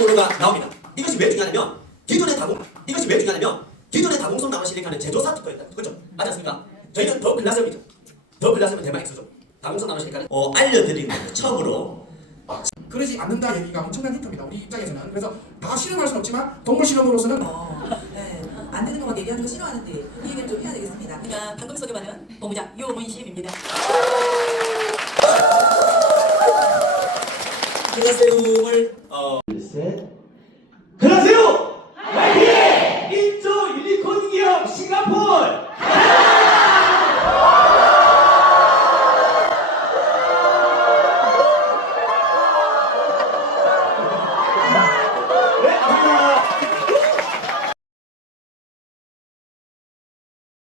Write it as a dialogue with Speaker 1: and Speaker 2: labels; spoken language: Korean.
Speaker 1: 번호가 나옵니다. 이것이 왜 중요하냐면 기존의 다공 이것이 왜 중요하냐면 기존의 다공성 나노 실리카는 제조사 특허였다. 그렇죠? 맞지 않습니까? 저희는 더 글라셈이죠. 더 글라셈은 대만 엑스죠. 다공성 나노 실리카는 어, 알려드린 거예요. 처음으로
Speaker 2: 그러지 않는다 얘기가 엄청난 힌트입니다. 우리 입장에서는 그래서 다 실험할 수는 없지만 동물 실험으로서는
Speaker 3: 어, 네, 안 되는 것만 얘기하는 거 싫어하는데 이 얘기를 좀 해야 되겠습니다. 그러니까 방금 소개받은 본부장 유문심입니다.
Speaker 1: 글라셈을 어.
Speaker 4: 둘셋 그러세요